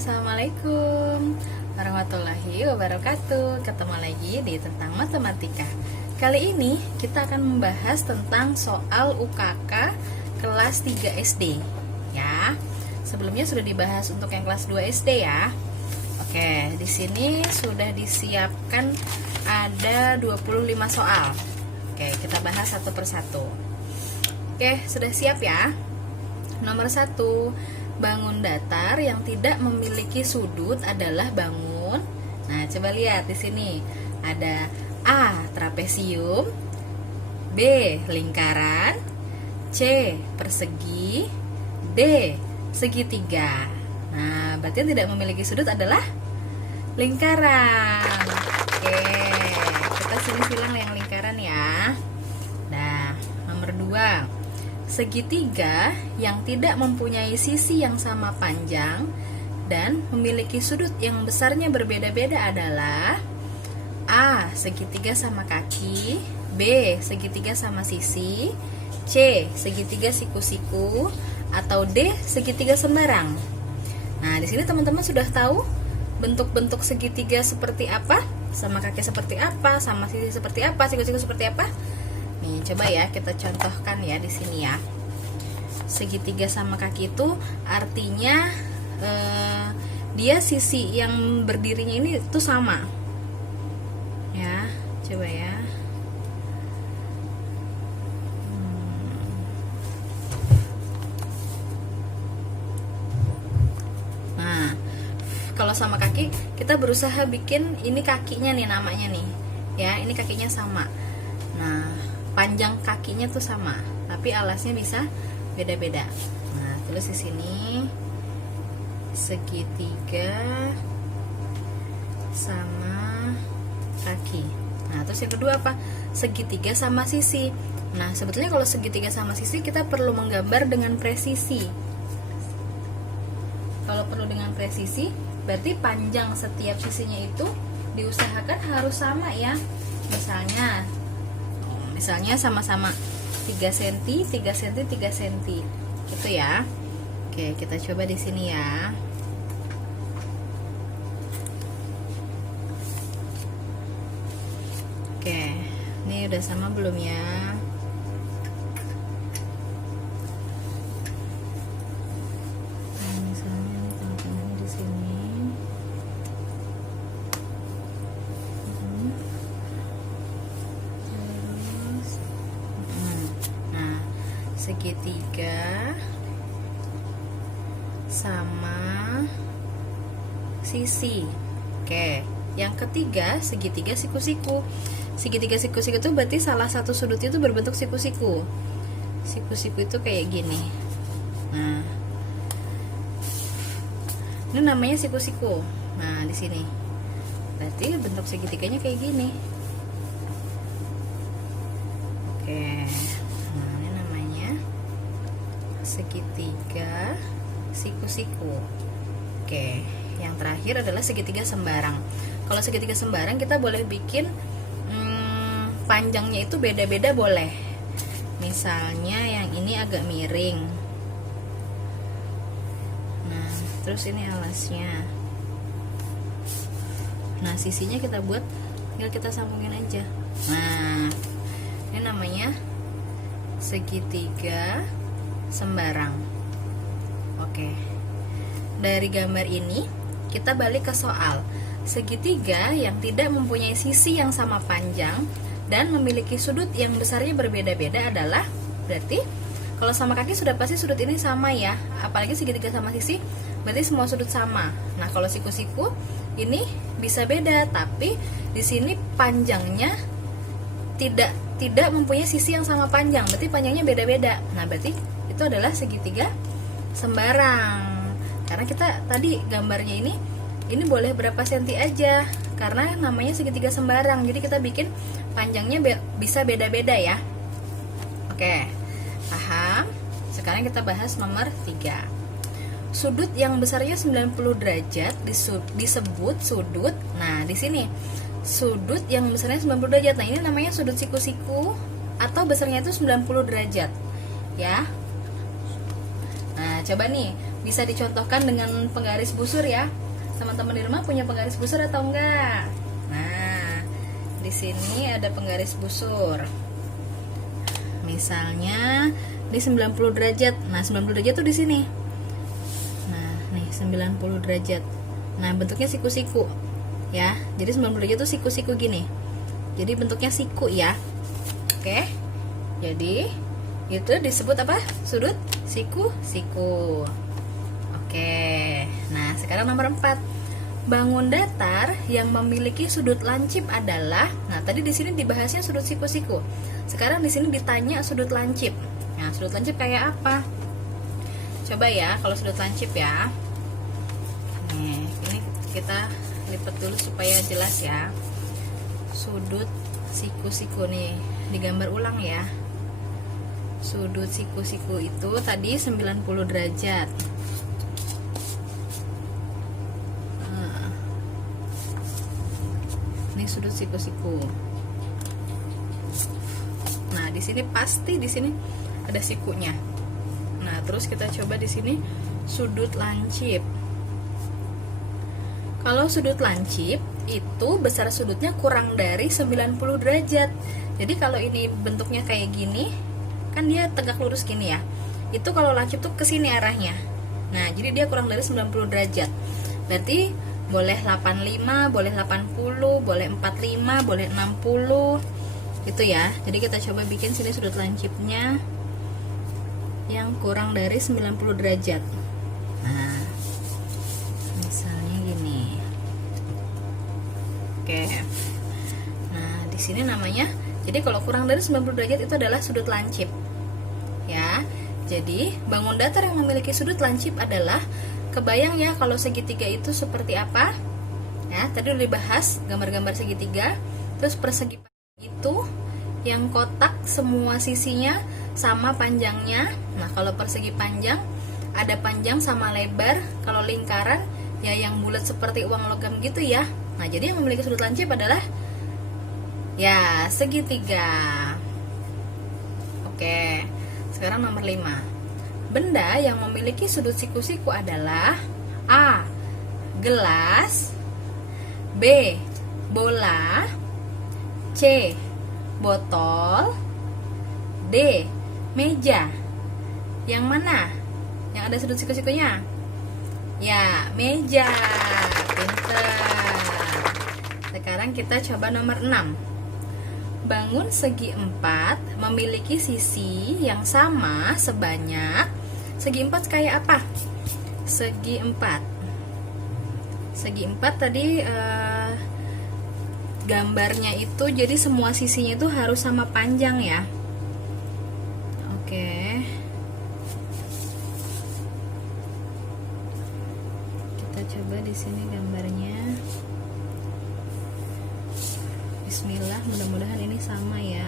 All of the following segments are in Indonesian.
Assalamualaikum warahmatullahi wabarakatuh. Ketemu lagi di Tentang Matematika. Kali ini kita akan membahas tentang soal UKK kelas 3 SD ya. Sebelumnya sudah dibahas untuk yang kelas 2 SD ya. Oke, di sini sudah disiapkan ada 25 soal. Oke, kita bahas satu persatu. Oke, sudah siap ya? Nomor 1, bangun datar yang tidak memiliki sudut adalah bangun. Nah, coba lihat di sini. Ada A, trapesium, B, lingkaran, C, persegi, D, segitiga. Nah, berarti yang tidak memiliki sudut adalah lingkaran. Oke, kita sini silang yang lingkaran ya. Nah, nomor 2, segitiga yang tidak mempunyai sisi yang sama panjang dan memiliki sudut yang besarnya berbeda-beda adalah A, segitiga sama kaki, B, segitiga sama sisi, C, segitiga siku-siku, atau D, segitiga sembarang. Nah, di sini teman-teman sudah tahu bentuk-bentuk segitiga seperti apa, sama kaki seperti apa, sama sisi seperti apa, siku-siku seperti apa. Nih, coba ya kita contohkan ya di sini ya. Segitiga sama kaki itu artinya dia sisi yang berdirinya ini tuh sama. Ya, coba ya. Nah, kalau sama kaki kita berusaha bikin ini kakinya nih namanya nih. Ya, ini kakinya sama. Nah, panjang kakinya tuh sama, tapi alasnya bisa beda-beda. Nah, tulis di sini segitiga sama kaki. Nah, terus yang kedua apa? Segitiga sama sisi. Nah, sebetulnya kalau segitiga sama sisi kita perlu menggambar dengan presisi. Kalau perlu dengan presisi, berarti panjang setiap sisinya itu diusahakan harus sama ya. Misalnya sama-sama 3 cm, 3 cm, 3 cm. Gitu ya. Oke, kita coba di sini ya. Oke, ini udah sama belum ya? Nah, misalnya tengah-tengahnya di sini. Segitiga sama sisi. Oke, yang ketiga segitiga siku-siku. Segitiga siku-siku itu berarti salah satu sudutnya itu berbentuk siku-siku. Siku-siku itu kayak gini. Nah, ini namanya siku-siku. Nah, di sini berarti bentuk segitiganya kayak gini. Oke, segitiga siku-siku. Oke, yang terakhir adalah segitiga sembarang. Kalau segitiga sembarang kita boleh bikin panjangnya itu beda-beda boleh. Misalnya yang ini agak miring. Nah, terus ini alasnya. Nah, sisinya kita buat tinggal kita sambungin aja. Nah, ini namanya segitiga sembarang. Oke, dari gambar ini kita balik ke soal. Segitiga yang tidak mempunyai sisi yang sama panjang dan memiliki sudut yang besarnya berbeda-beda adalah, berarti kalau sama kaki sudah pasti sudut ini sama ya, apalagi segitiga sama sisi berarti semua sudut sama. Nah, kalau siku-siku ini bisa beda, tapi di sini panjangnya tidak mempunyai sisi yang sama panjang, berarti panjangnya beda-beda. Nah, berarti itu adalah segitiga sembarang. Karena kita tadi gambarnya ini boleh berapa senti aja, karena namanya segitiga sembarang. Jadi kita bikin panjangnya bisa beda-beda ya. Oke, paham? Sekarang kita bahas nomor 3. Sudut yang besarnya 90 derajat disebut sudut. Nah, di sini sudut yang besarnya 90 derajat. Nah, ini namanya sudut siku-siku atau besarnya itu 90 derajat. Ya. Nah, coba nih, bisa dicontohkan dengan penggaris busur ya. Teman-teman di rumah punya penggaris busur atau enggak? Nah, di sini ada penggaris busur. Misalnya di 90 derajat. Nah, 90 derajat tuh di sini. Nah, nih 90 derajat. Nah, bentuknya siku-siku. Ya. Jadi 90 derajat tuh siku-siku gini. Jadi bentuknya siku ya. Oke. Jadi itu disebut apa? Sudut siku-siku. Oke. Nah, sekarang nomor 4. Bangun datar yang memiliki sudut lancip adalah, nah tadi di sini dibahasnya sudut siku-siku. Sekarang di sini ditanya sudut lancip. Nah, sudut lancip kayak apa? Coba ya, kalau sudut lancip ya. Nih, ini kita lipat dulu supaya jelas ya. Sudut siku-siku nih, digambar ulang ya. Sudut siku-siku itu tadi 90 derajat. Ini sudut siku-siku. Nah, di sini pasti di sini ada sikunya. Nah, terus kita coba di sini sudut lancip. Kalau sudut lancip itu besar sudutnya kurang dari 90 derajat. Jadi kalau ini bentuknya kayak gini, kan dia tegak lurus gini ya. Itu kalau lancip tuh ke sini arahnya. Nah, jadi dia kurang dari 90 derajat. Berarti boleh 85, boleh 80, boleh 45, boleh 60 gitu ya. Jadi kita coba bikin sini sudut lancipnya yang kurang dari 90 derajat. Nah, misalnya gini. Oke. Nah, di sini namanya, jadi kalau kurang dari 90 derajat itu adalah sudut lancip. Ya. Jadi, bangun datar yang memiliki sudut lancip adalah, kebayang ya kalau segitiga itu seperti apa? Ya, tadi udah dibahas gambar-gambar segitiga. Terus persegi itu yang kotak semua sisinya sama panjangnya. Nah, kalau persegi panjang ada panjang sama lebar. Kalau lingkaran ya yang bulat seperti uang logam gitu ya. Nah, jadi yang memiliki sudut lancip adalah ya segitiga. Oke. Sekarang nomor 5. Benda yang memiliki sudut siku-siku adalah A. Gelas, B. Bola, C. Botol, D. Meja. Yang mana? Yang ada sudut siku-sikunya? Ya, meja. Pinter. Sekarang kita coba nomor 6. Bangun segi 4 memiliki sisi yang sama sebanyak. Segi 4 kayak apa? Segi 4. Segi 4 tadi gambarnya itu jadi semua sisinya itu harus sama panjang ya. Oke. Kita coba di sini gambarnya. Bismillah, mudah-mudahan ini sama ya.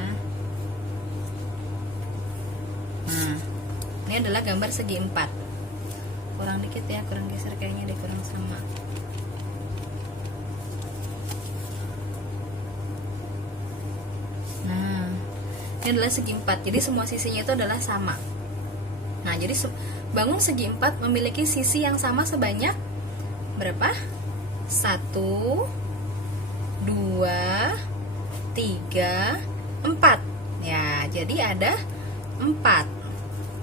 Nah, ini adalah gambar segi 4. Kurang dikit ya, kurang geser kayaknya deh, kurang sama. Nah, ini adalah segi 4. Jadi semua sisinya itu adalah sama. Nah, jadi bangun segi 4 memiliki sisi yang sama sebanyak berapa? 1, 2, 3, 4. Ya, jadi ada 4.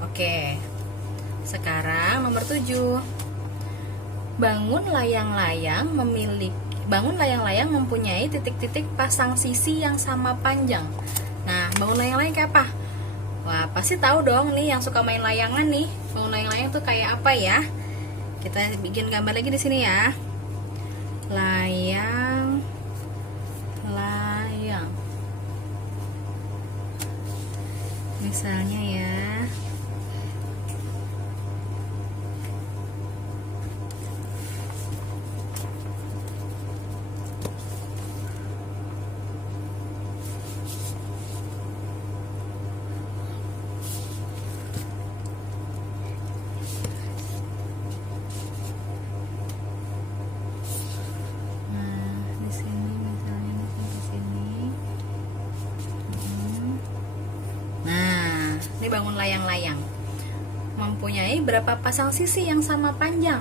Oke. Sekarang nomor 7. Bangun layang-layang mempunyai titik-titik pasang sisi yang sama panjang. Nah, bangun layang-layang kayak apa? Wah, pasti tahu dong nih yang suka main layangan nih. Bangun layang-layang tuh kayak apa ya? Kita bikin gambar lagi di sini ya. Layang. Misalnya ya. Bangun layang-layang mempunyai berapa pasang sisi yang sama panjang?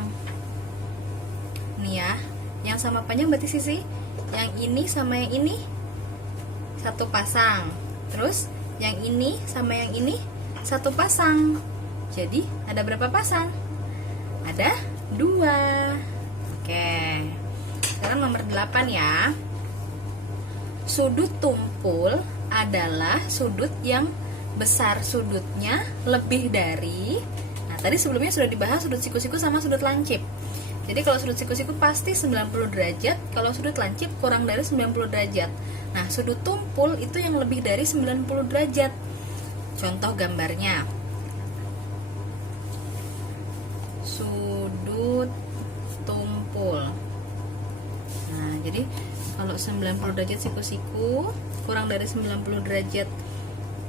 Nih ya, yang sama panjang berarti sisi yang ini sama yang ini satu pasang. Terus yang ini sama yang ini satu pasang. Jadi ada berapa pasang? Ada 2. Oke. Sekarang nomor 8 ya. Sudut tumpul adalah sudut yang besar sudutnya lebih dari. Nah, tadi sebelumnya sudah dibahas sudut siku-siku sama sudut lancip. Jadi kalau sudut siku-siku pasti 90 derajat, kalau sudut lancip kurang dari 90 derajat. Nah, sudut tumpul itu yang lebih dari 90 derajat. Contoh gambarnya. Sudut tumpul. Nah, jadi kalau 90 derajat siku-siku, kurang dari 90 derajat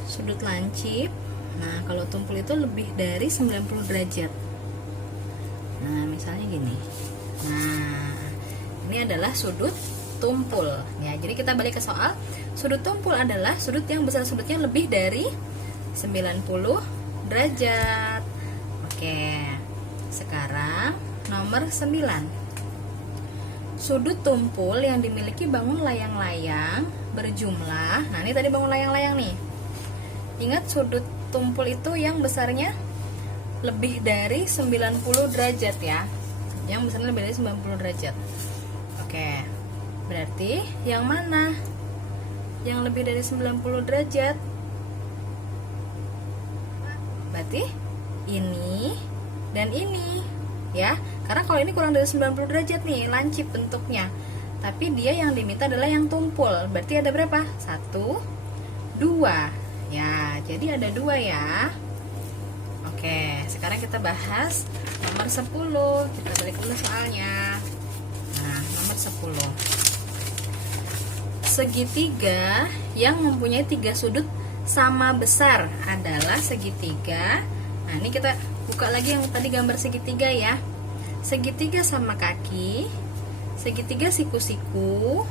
sudut lancip. Nah, kalau tumpul itu lebih dari 90 derajat. Nah, misalnya gini. Nah, ini adalah sudut tumpul. Ya, jadi kita balik ke soal. Sudut tumpul adalah sudut yang besar sudutnya lebih dari 90 derajat. Oke. Sekarang nomor 9. Sudut tumpul yang dimiliki bangun layang-layang berjumlah. Nah, ini tadi bangun layang-layang nih. Ingat sudut tumpul itu yang besarnya lebih dari 90 derajat ya. Yang besarnya lebih dari 90 derajat. Oke. Berarti yang mana? Yang lebih dari 90 derajat? Berarti ini dan ini ya. Karena kalau ini kurang dari 90 derajat nih, lancip bentuknya. Tapi dia yang diminta adalah yang tumpul. Berarti ada berapa? 1, 2. Ya, jadi ada 2 ya. Oke, sekarang kita bahas nomor 10. Kita balik dulu soalnya. Nah, nomor 10. Segitiga yang mempunyai 3 sudut sama besar adalah segitiga. Nah, ini kita buka lagi yang tadi gambar segitiga ya. Segitiga sama kaki, segitiga siku-siku,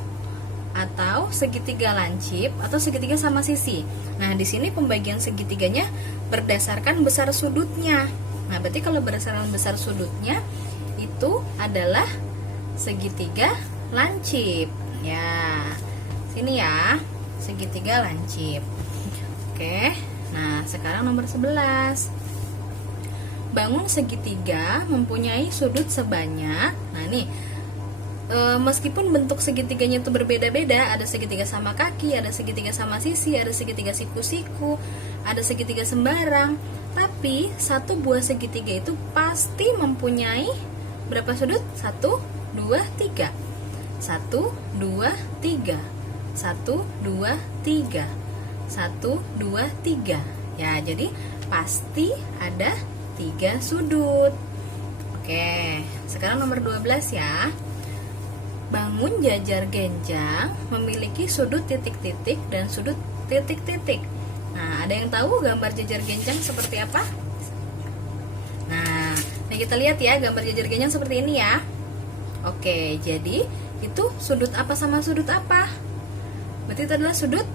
atau segitiga lancip, atau segitiga sama sisi. Nah, di sini pembagian segitiganya berdasarkan besar sudutnya. Nah, berarti kalau berdasarkan besar sudutnya itu adalah segitiga lancip. Ya, sini ya, segitiga lancip. Oke. Nah, sekarang nomor 11. Bangun segitiga mempunyai sudut sebanyak. Nah, ini meskipun bentuk segitiganya itu berbeda-beda, ada segitiga sama kaki, ada segitiga sama sisi, ada segitiga siku-siku, ada segitiga sembarang, tapi satu buah segitiga itu pasti mempunyai berapa sudut? 1, 2, 3. 1, 2, 3. 1, 2, 3. 1, 2, 3. Ya, jadi pasti ada 3 sudut. Oke, sekarang nomor 12 ya. Bangun jajar genjang memiliki sudut titik-titik dan sudut titik-titik. Nah, ada yang tahu gambar jajar genjang seperti apa? Nah, kita lihat ya gambar jajar genjang seperti ini ya. Oke, jadi itu sudut apa sama sudut apa? Berarti itu adalah sudut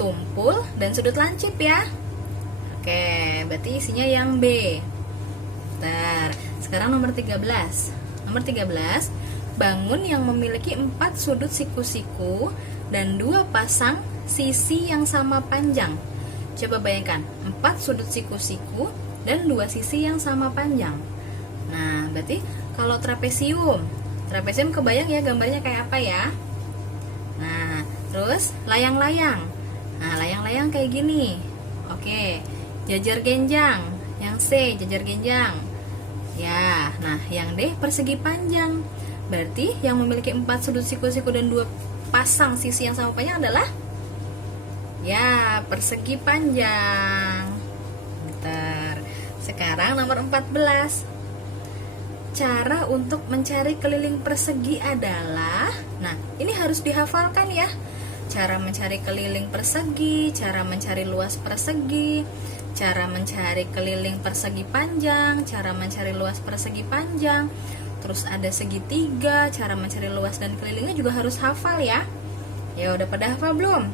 tumpul dan sudut lancip ya. Oke, berarti isinya yang B. Bentar. Sekarang nomor 13. Nomor 13, bangun yang memiliki 4 sudut siku-siku dan 2 pasang sisi yang sama panjang. Coba bayangkan, 4 sudut siku-siku dan 2 sisi yang sama panjang. Nah, berarti kalau trapesium kebayang ya gambarnya kayak apa ya? Nah, terus layang-layang. Nah, layang-layang kayak gini. Oke. Jajar genjang, yang C jajar genjang. Ya, nah yang D persegi panjang. Berarti yang memiliki 4 sudut siku-siku dan 2 pasang sisi yang sama panjang adalah ya, persegi panjang. Bentar. Sekarang nomor 14. Cara untuk mencari keliling persegi adalah, nah, ini harus dihafalkan ya. Cara mencari keliling persegi, cara mencari luas persegi, cara mencari keliling persegi panjang, cara mencari luas persegi panjang, terus ada segitiga, cara mencari luas dan kelilingnya juga harus hafal ya. Ya udah pada hafal belum?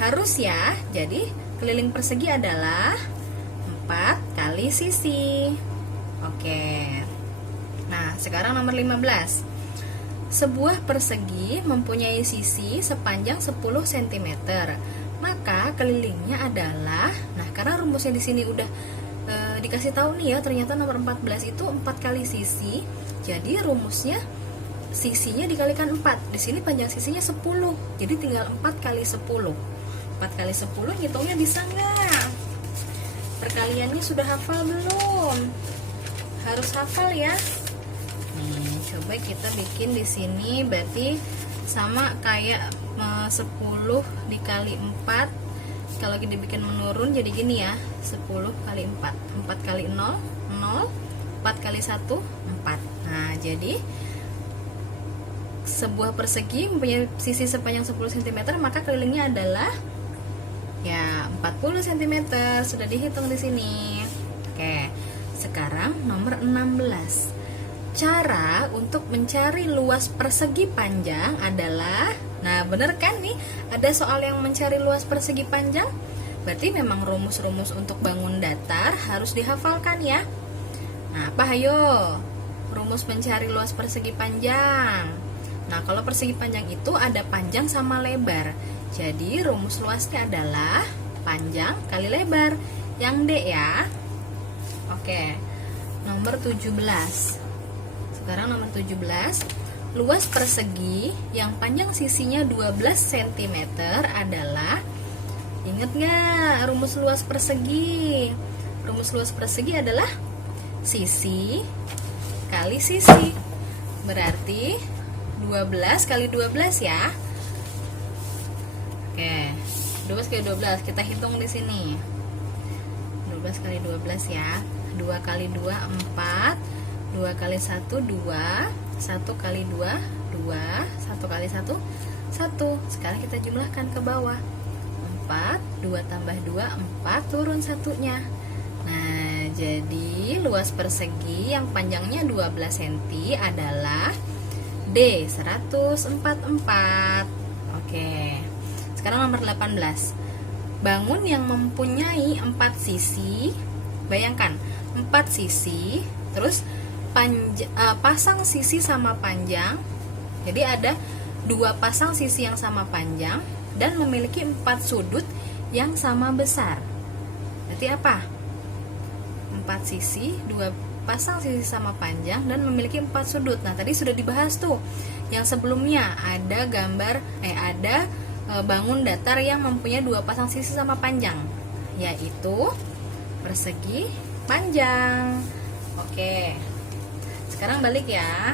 Harus ya. Jadi keliling persegi adalah 4 kali sisi. Oke. Nah, sekarang nomor 15. Sebuah persegi mempunyai sisi sepanjang 10 cm. Maka kelilingnya adalah, nah karena rumusnya di sini udah dikasih tahu nih ya, ternyata nomor 14 itu 4 kali sisi. Jadi rumusnya sisinya dikalikan 4. Di sini panjang sisinya 10. Jadi tinggal 4 kali 10. 4 kali 10 ngitungnya bisa nggak? Perkaliannya sudah hafal belum? Harus hafal ya. Nih, coba kita bikin di sini, berarti sama kayak 10 dikali 4. Kalau kita dibikin menurun jadi gini ya, 10 kali 4. 4 kali 0, 0. 4 kali 1, 4. Nah, jadi sebuah persegi mempunyai sisi sepanjang 10 cm, maka kelilingnya adalah ya 40 cm. Sudah dihitung di sini. Oke. Sekarang nomor 16. Cara untuk mencari luas persegi panjang adalah, nah bener kan nih, ada soal yang mencari luas persegi panjang. Berarti memang rumus-rumus untuk bangun datar harus dihafalkan ya. Nah, apa ayo? Rumus mencari luas persegi panjang. Nah, kalau persegi panjang itu ada panjang sama lebar. Jadi rumus luasnya adalah panjang kali lebar. Yang D ya. Oke. Nomor 17. Sekarang nomor 17. Luas persegi yang panjang sisinya 12 cm adalah, ingat nggak rumus luas persegi? Rumus luas persegi adalah sisi kali sisi. Berarti 12 kali 12 ya. Oke. 12 kali 12 kita hitung di sini. 12 kali 12 ya. 2 kali 2 4. 2 kali 1 2, 1 kali 2 2, 1 kali 1 1. Sekarang kita jumlahkan ke bawah. 4, 2 tambah 2 4, turun satunya. Nah, jadi luas persegi yang panjangnya 12 cm adalah D 144. Oke. Sekarang nomor 18. Bangun yang mempunyai 4 sisi. Bayangkan 4 sisi, terus pasang sisi sama panjang. Jadi ada 2 pasang sisi yang sama panjang dan memiliki 4 sudut yang sama besar. Berarti apa? 4 sisi, 2 pasang sisi sama panjang dan memiliki 4 sudut. Nah, tadi sudah dibahas tuh. Yang sebelumnya ada gambar bangun datar yang mempunyai 2 pasang sisi sama panjang, yaitu persegi panjang. Oke. Sekarang balik ya.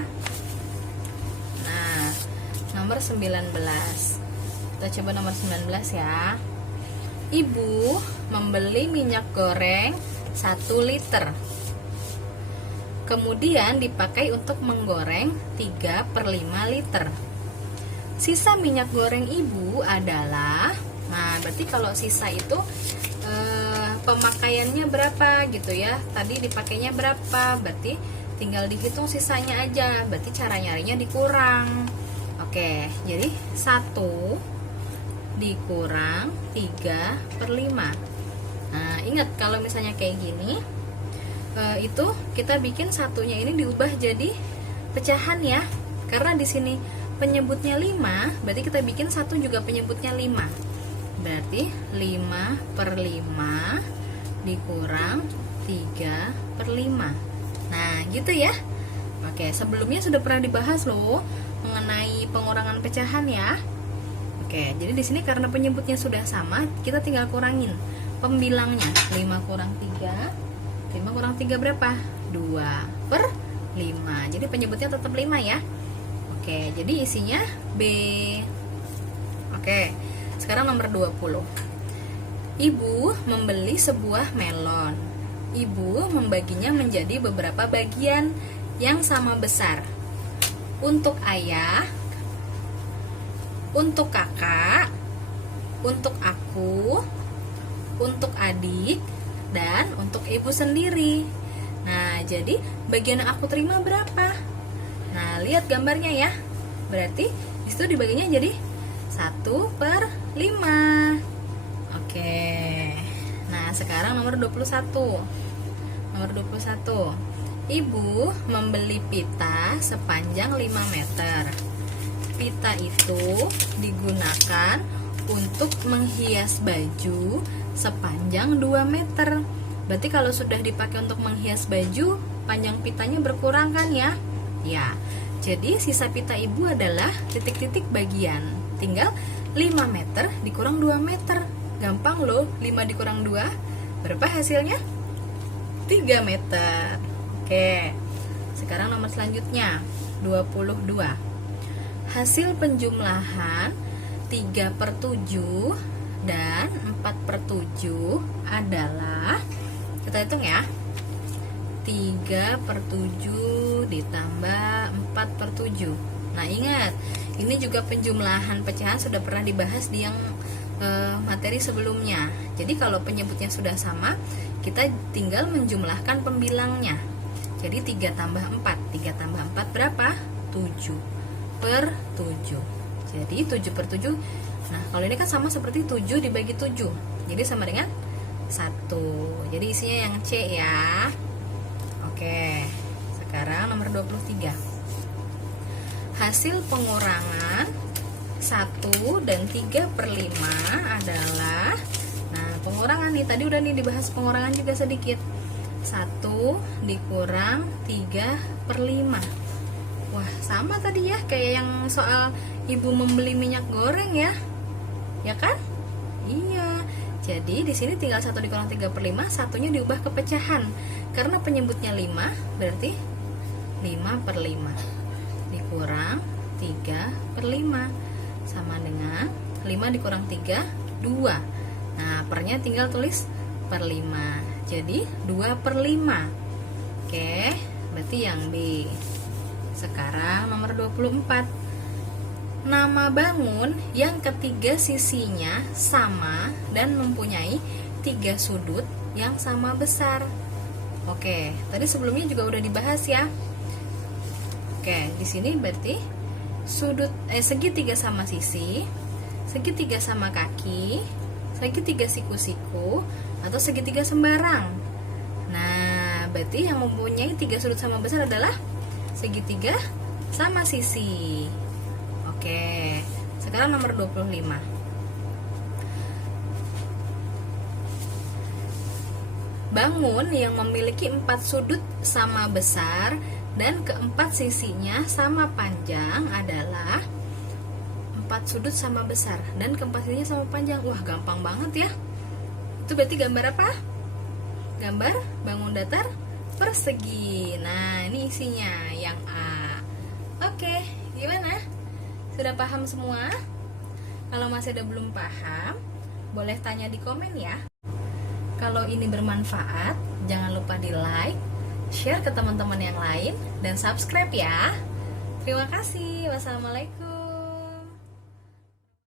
Nah, nomor 19. Kita coba nomor 19 ya. Ibu membeli minyak goreng 1 liter. Kemudian dipakai untuk menggoreng 3/5 liter. Sisa minyak goreng ibu adalah, nah berarti kalau sisa itu pemakaiannya berapa gitu ya. Tadi dipakainya berapa, berarti tinggal dihitung sisanya aja. Berarti cara nyarinya dikurang. Oke, jadi 1 dikurang 3/5. Nah, ingat kalau misalnya kayak gini, itu kita bikin satunya ini diubah jadi pecahan ya. Karena di sini penyebutnya 5, berarti kita bikin satu juga penyebutnya 5. Berarti 5/5 dikurang 3/5. Nah, gitu ya. Oke, sebelumnya sudah pernah dibahas loh mengenai pengurangan pecahan ya. Oke, jadi di sini karena penyebutnya sudah sama, kita tinggal kurangin pembilangnya. 5 kurang 3. 5 kurang 3 berapa? 2/5. Jadi penyebutnya tetap 5 ya. Oke, jadi isinya B. Oke, sekarang nomor 20. Ibu membeli sebuah melon. Ibu membaginya menjadi beberapa bagian yang sama besar. Untuk ayah, untuk kakak, untuk aku, untuk adik, dan untuk ibu sendiri. Nah, jadi bagian yang aku terima berapa? Nah, lihat gambarnya ya. Berarti disitu dibaginya jadi 1/5. Oke. Nah, sekarang nomor 21. Nomor 21. Ibu membeli pita sepanjang 5 meter. Pita itu digunakan untuk menghias baju sepanjang 2 meter. Berarti kalau sudah dipakai untuk menghias baju, panjang pitanya berkurang kan ya? Ya. Jadi sisa pita ibu adalah titik-titik bagian. Tinggal 5 meter dikurang 2 meter. Gampang loh, 5 dikurang 2. Berapa hasilnya? 3 meter. Oke. Sekarang nomor selanjutnya, 22. Hasil penjumlahan 3/7 dan 4/7 adalah, kita hitung ya, 3/7 ditambah 4/7. Nah, ingat, ini juga penjumlahan pecahan sudah pernah dibahas di yang materi sebelumnya. Jadi kalau penyebutnya sudah sama, kita tinggal menjumlahkan pembilangnya. Jadi 3 tambah 4. 3 tambah 4 berapa? 7/7. Jadi 7/7. Nah, kalau ini kan sama seperti 7 dibagi 7. Jadi sama dengan 1. Jadi isinya yang C ya. Oke. Sekarang nomor 23. Hasil pengurangan 1 dan 3/5 adalah, nah, pengurangan nih, tadi udah nih dibahas pengurangan juga sedikit. 1 dikurang 3/5. Wah, sama tadi ya, kayak yang soal ibu membeli minyak goreng ya. Ya kan? Iya. Jadi di sini tinggal 1 dikurang 3/5, satunya diubah ke pecahan. Karena penyebutnya 5, berarti 5/5 dikurang 3/5 sama dengan 5 dikurang 3, 2. Nah, pernya tinggal tulis per 5. Jadi 2/5. Oke, berarti yang B. Sekarang nomor 24. Nama bangun yang ketiga sisinya sama dan mempunyai 3 sudut yang sama besar. Oke, tadi sebelumnya juga udah dibahas ya. Oke, di sini berarti segitiga sama sisi, segitiga sama kaki, segitiga siku-siku, atau segitiga sembarang. Nah, berarti yang mempunyai 3 sudut sama besar adalah segitiga sama sisi. Oke, sekarang nomor 25. Bangun yang memiliki 4 sudut sama besar dan keempat sisinya sama panjang adalah 4 sudut sama besar dan keempat sisinya sama panjang. Wah, gampang banget ya. Itu berarti gambar apa? Gambar bangun datar persegi. Nah, ini isinya yang A. Oke, gimana? Sudah paham semua? Kalau masih ada belum paham, boleh tanya di komen ya. Kalau ini bermanfaat, jangan lupa di like, share ke teman-teman yang lain, dan subscribe ya. Terima kasih. Wassalamualaikum.